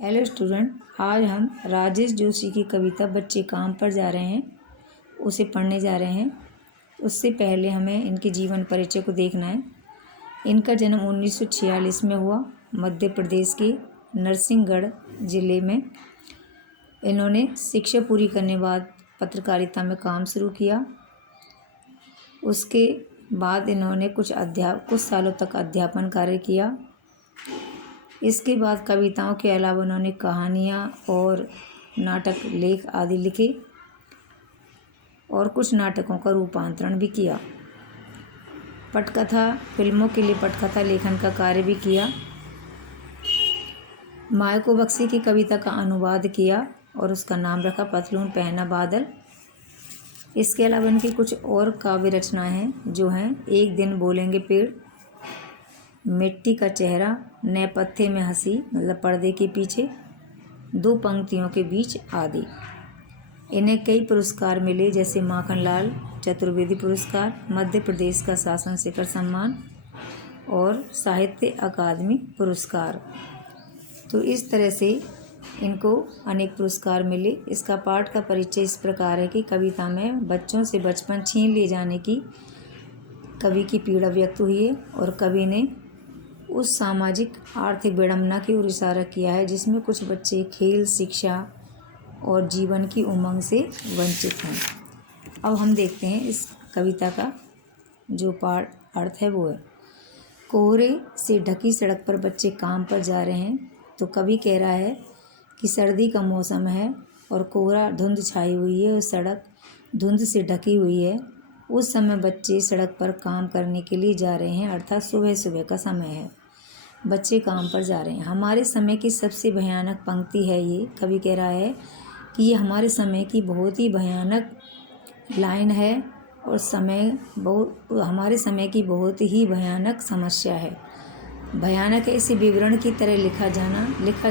Hello student, आज हम राजेश जोशी की कविता बच्चे काम पर जा रहे हैं उसे पढ़ने जा रहे हैं। उससे पहले हमें इनके जीवन परिचय को देखना है। इनका जन्म 1946 में हुआ, मध्य प्रदेश के नरसिंहगढ़ जिले में। इन्होंने शिक्षा पूरी करने बाद पत्रकारिता में काम शुरू किया। उसके बाद इन्होंने कुछ सालों तक अध्यापन कार्य किया। इसके बाद कविताओं के अलावा उन्होंने कहानियाँ और नाटक लेख आदि लिखे और कुछ नाटकों का रूपांतरण भी किया। पटकथा फिल्मों के लिए पटकथा लेखन का कार्य भी किया। मायको बख्शी की कविता का अनुवाद किया और उसका नाम रखा पतलून पहना बादल। इसके अलावा इनकी कुछ और काव्य रचनाएं हैं जो हैं एक दिन बोलेंगे पेड़, मिट्टी का चेहरा, नेपथ्य में हंसी मतलब पर्दे के पीछे, दो पंक्तियों के बीच आदि। इन्हें कई पुरस्कार मिले जैसे माखनलाल चतुर्वेदी पुरस्कार, मध्य प्रदेश का शासन शिखर सम्मान और साहित्य अकादमी पुरस्कार। तो इस तरह से इनको अनेक पुरस्कार मिले। इसका पाठ का परिचय इस प्रकार है कि कविता में बच्चों से बचपन छीन ले जाने की कवि की पीड़ा व्यक्त हुई है और कवि ने उस सामाजिक आर्थिक विडंबना की ओर इशारा किया है जिसमें कुछ बच्चे खेल, शिक्षा और जीवन की उमंग से वंचित हैं। अब हम देखते हैं इस कविता का जो पाठ अर्थ है वो है। कोहरे से ढकी सड़क पर बच्चे काम पर जा रहे हैं। तो कवि कह रहा है कि सर्दी का मौसम है और कोहरा धुंध छाई हुई है और सड़क धुंध से ढकी हुई है। उस समय बच्चे सड़क पर काम करने के लिए जा रहे हैं, अर्थात सुबह सुबह का समय है, बच्चे काम पर जा रहे हैं। हमारे समय की सबसे भयानक पंक्ति है ये। कवि कह रहा है कि ये हमारे समय की बहुत ही भयानक लाइन है और हमारे समय की बहुत ही भयानक समस्या है। भयानक है, इसे विवरण की तरह लिखा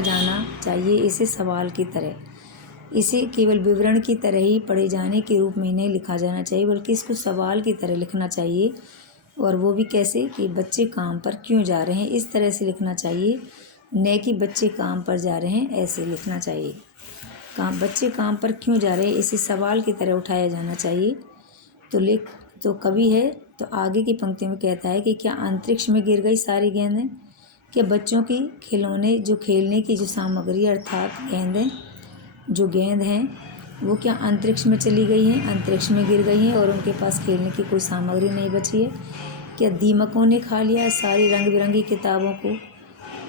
जाना चाहिए, इसे सवाल की तरह, इसे केवल विवरण की तरह ही पढ़े जाने के रूप में नहीं लिखा जाना चाहिए बल्कि इसको सवाल की तरह लिखना चाहिए। और वो भी कैसे कि बच्चे काम पर क्यों जा रहे हैं, इस तरह से लिखना चाहिए, न कि बच्चे काम पर जा रहे हैं ऐसे लिखना चाहिए। बच्चे काम पर क्यों जा रहे हैं इसे सवाल की तरह उठाया जाना चाहिए। तो कवि है तो आगे की पंक्ति में कहता है कि क्या अंतरिक्ष में गिर गई सारी गेंदें। क्या बच्चों की खिलौने जो खेलने की जो सामग्री अर्थात गेंदें, जो गेंद हैं वो क्या अंतरिक्ष में चली गई हैं, अंतरिक्ष में गिर गई हैं और उनके पास खेलने की कोई सामग्री नहीं बची है। क्या दीमकों ने खा लिया सारी रंग बिरंगी किताबों को।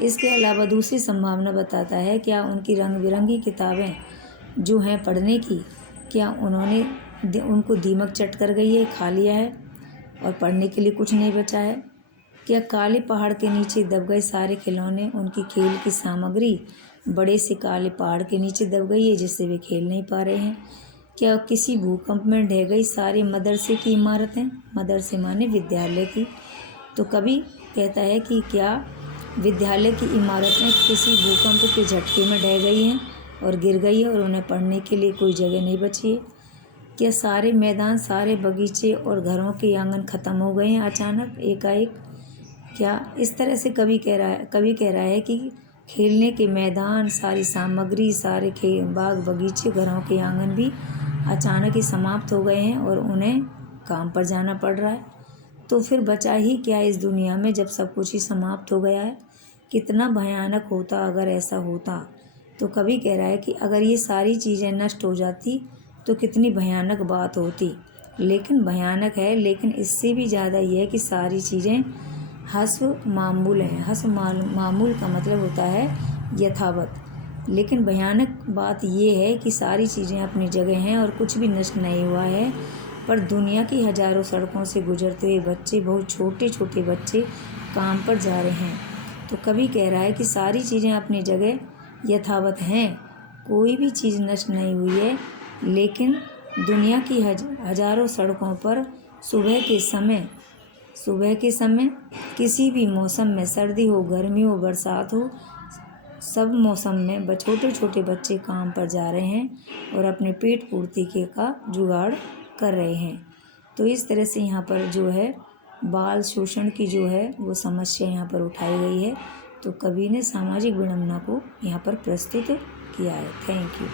इसके अलावा दूसरी संभावना बताता है क्या उनकी रंग बिरंगी किताबें जो हैं पढ़ने की, क्या उनको दीमक चट कर गई है, खा लिया है और पढ़ने के लिए कुछ नहीं बचा है। क्या काले पहाड़ के नीचे दब गए सारे खिलौने, उनकी खेल की सामग्री बड़े से काले पहाड़ के नीचे दब गई है जिससे वे खेल नहीं पा रहे हैं। क्या किसी भूकंप में ढह गई सारी मदरसे की इमारतें, मदरसे माने विद्यालय की। तो कवि कहता है कि क्या विद्यालय की इमारतें किसी भूकंप के झटके में ढह गई हैं और गिर गई है और उन्हें पढ़ने के लिए कोई जगह नहीं बची है। क्या सारे मैदान, सारे बगीचे और घरों के आंगन ख़त्म हो गए हैं अचानक एकाएक। क्या इस तरह से कवि कह रहा है कि खेलने के मैदान, सारी सामग्री, सारे बाग बगीचे, घरों के आंगन भी अचानक ही समाप्त हो गए हैं और उन्हें काम पर जाना पड़ रहा है। तो फिर बचा ही क्या इस दुनिया में जब सब कुछ ही समाप्त हो गया है। कितना भयानक होता अगर ऐसा होता। तो कवि कह रहा है कि अगर ये सारी चीज़ें नष्ट हो जाती तो कितनी भयानक बात होती। लेकिन भयानक है, लेकिन इससे भी ज़्यादा ये है कि सारी चीज़ें हस्व मामूल हैं। हस्व मामूल का मतलब होता है यथावत। लेकिन भयानक बात ये है कि सारी चीज़ें अपनी जगह हैं और कुछ भी नष्ट नहीं हुआ है, पर दुनिया की हज़ारों सड़कों से गुजरते हुए बच्चे, बहुत छोटे छोटे बच्चे काम पर जा रहे हैं। तो कवि कह रहा है कि सारी चीज़ें अपनी जगह यथावत हैं, कोई भी चीज़ नष्ट नहीं हुई है, लेकिन दुनिया की हज़ारों सड़कों पर सुबह के समय किसी भी मौसम में, सर्दी हो, गर्मी हो, बरसात हो, सब मौसम में छोटे छोटे बच्चे काम पर जा रहे हैं और अपने पेट पूर्ति का जुगाड़ कर रहे हैं। तो इस तरह से यहाँ पर जो है बाल शोषण की जो है वो समस्या यहाँ पर उठाई गई है तो कवि ने सामाजिक विडंबना को यहाँ पर प्रस्तुत किया है। Thank you.